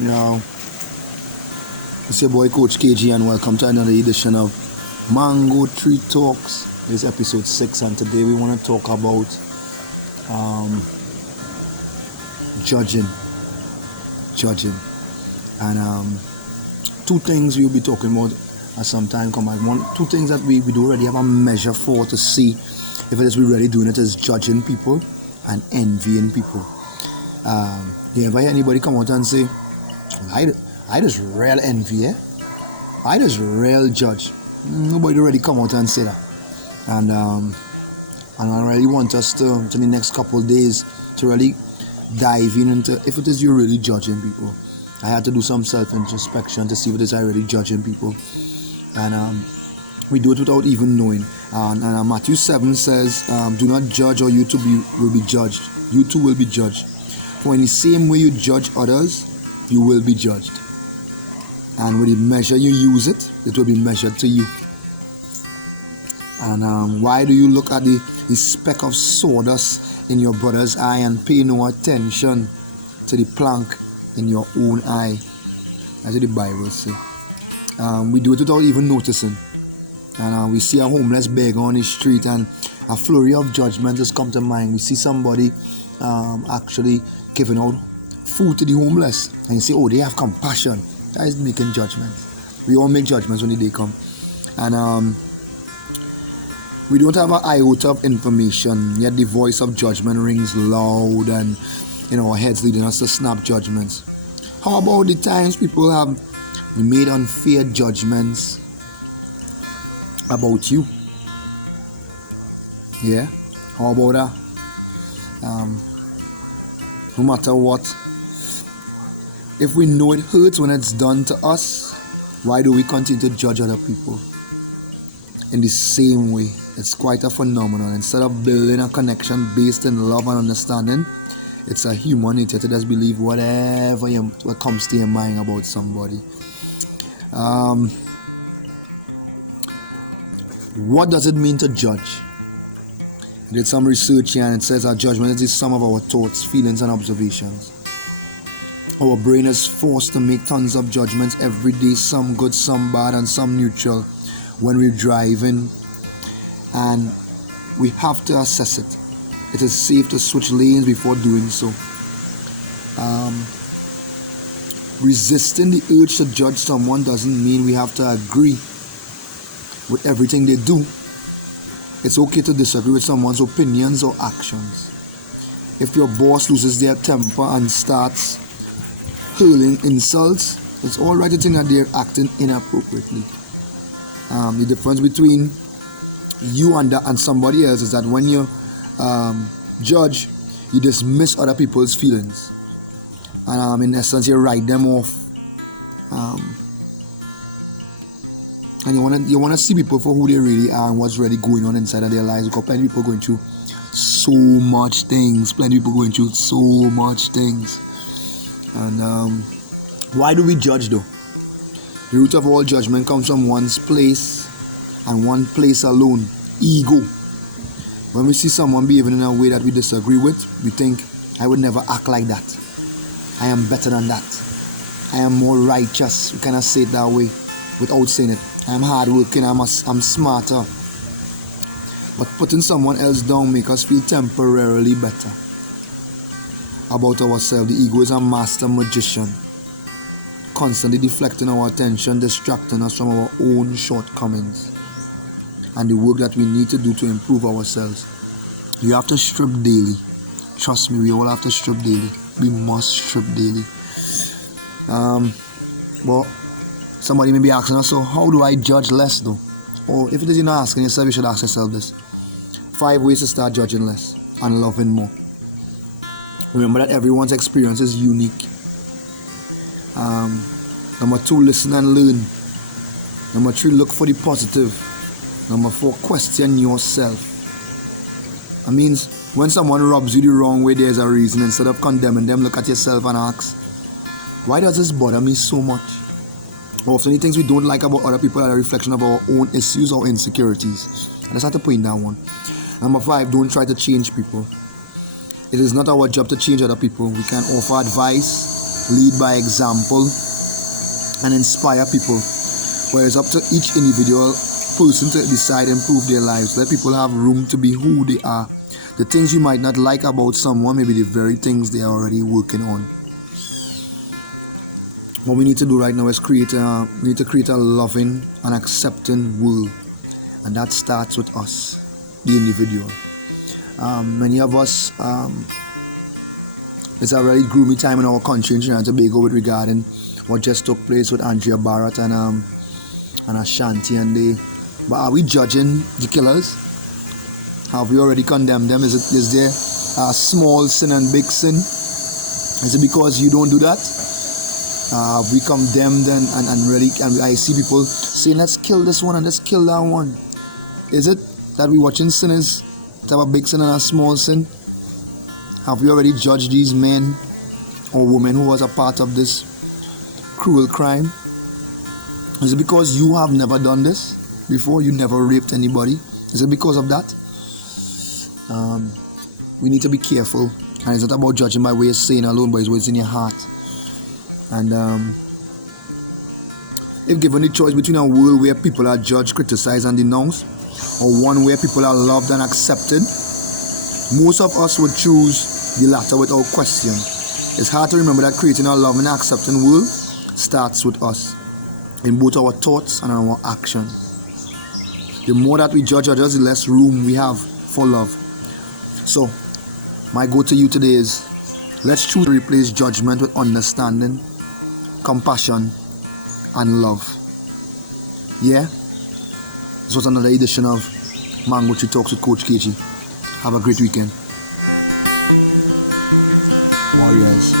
Now, it's your boy Coach KG, and welcome to another edition of Mango Tree Talks. This is episode 6, and today we want to talk about judging. And two things we'll be talking about as some time come. Two things that we do already have a measure for to see if it is we really doing it is judging people and envying people. You ever hear anybody come out and say, I just real envy, I just real judge? Nobody already come out and say that. And I really want us to the next couple of days to really dive into if it is you're really judging people. I had to do some self-introspection to see if it is I really judging people. And we do it without even knowing. And Matthew 7 says, do not judge, or you too will be judged. You too will be judged. For in the same way you judge others, you will be judged. And with the measure you use it will be measured to you. And why do you look at the speck of sawdust in your brother's eye and pay no attention to the plank in your own eye? That's what the Bible says. We do it without even noticing. And we see a homeless beggar on the street, and a flurry of judgment has come to mind. We see somebody actually giving out food to the homeless, and you say, oh, they have compassion. That is making judgments. We all make judgments when the day come. And we don't have an iota of information, yet the voice of judgment rings loud, and our heads leading us to snap judgments. How about the times people have made unfair judgments about you? Yeah? How about that? No matter what, if we know it hurts when it's done to us, why do we continue to judge other people? In the same way, it's quite a phenomenon. Instead of building a connection based in love and understanding, it's a human nature to just believe what comes to your mind about somebody. What does it mean to judge? I did some research here, and it says our judgment is the sum of our thoughts, feelings, and observations. Our brain is forced to make tons of judgments every day, some good, some bad, and some neutral, when we're driving, and we have to assess it. It is safe to switch lanes before doing so. Resisting the urge to judge someone doesn't mean we have to agree with everything they do. It's okay to disagree with someone's opinions or actions. If your boss loses their temper and starts hurling insults, it's all right to think that they're acting inappropriately. The difference between you and somebody else is that when you judge, you dismiss other people's feelings, and in essence you write them off. And you wanna see people for who they really are and what's really going on inside of their lives. Because plenty of people going through so much things. And why do we judge though? The root of all judgment comes from one's place, and one place alone: ego. When we see someone behaving in a way that we disagree with, we think, I would never act like that. I am better than that. I am more righteous. We cannot say it that way without saying it. I am hardworking. I'm smarter. But putting someone else down makes us feel temporarily better about ourselves. The ego is a master magician, constantly deflecting our attention, distracting us from our own shortcomings and the work that we need to do to improve ourselves. You have to strip daily. Trust me, we all have to strip daily. We must strip daily. Well, somebody may be asking us, so how do I judge less though? Or if it is you're not asking yourself, you should ask yourself this: 5 ways to start judging less and loving more. Remember that everyone's experience is unique. Number 2, listen and learn. Number 3, look for the positive. Number 4, question yourself. That means when someone rubs you the wrong way, there's a reason. Instead of condemning them, look at yourself and ask, why does this bother me so much? Often the things we don't like about other people are a reflection of our own issues or insecurities. I just have to point that one. Number 5, don't try to change people. It is not our job to change other people. We can offer advice, lead by example, and inspire people. Where it's up to each individual person to decide and improve their lives. Let people have room to be who they are. The things you might not like about someone may be the very things they are already working on. What we need to do right now is create a loving and accepting world, and that starts with us, the individual. Many of us, it's a very gloomy time in our country in Trinidad and Tobago with regarding what just took place with Andrea Barrett and Ashanti and they. But are we judging the killers? Have we already condemned them? Is there a small sin and big sin? Is it because you don't do that? Have we condemned and really? And I see people saying, "Let's kill this one and let's kill that one." Is it that we watching sinners that have a big sin and a small sin? Have we already judged these men or women who was a part of this cruel crime? Is it because you have never done this before? You never raped anybody? Is it because of that? We need to be careful, and it's not about judging by way of saying alone, but it's what's in your heart. And if given the choice between a world where people are judged, criticized, and denounced, or one where people are loved and accepted, most of us would choose the latter without question. It's hard to remember that creating a loving and accepting world starts with us, in both our thoughts and our action. The more that we judge others, the less room we have for love. So, my go to you today is, let's choose to replace judgment with understanding, compassion, and love. Yeah? This was another edition of Mango Tree Talks with Coach KG. Have a great weekend. Warriors.